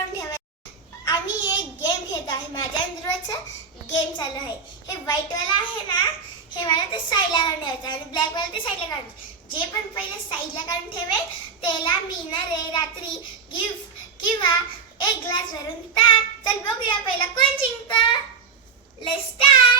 काढून ठेवायचं. आम्ही एक गेम खेळत आहे. माझ्या अंदरचं गेम चालू आहे. हे व्हाईट वाला आहे ना हे मला ते साईडला काढून ठेवायचं आणि ब्लॅक वाला ते साईडला काढून जे पण पहिले साईडला काढून ठेवेल त्याला मी ना रे रात्री गिफ्ट किंवा एक ग्लास भरून ताक चल बघूया पहिला कोण जिंकतं. लेट्स स्टार्ट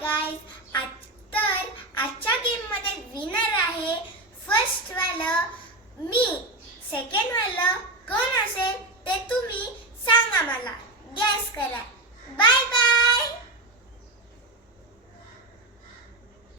गाईज आज तर आजच्या गेममध्ये विनर आहे फर्स्ट वालं मी.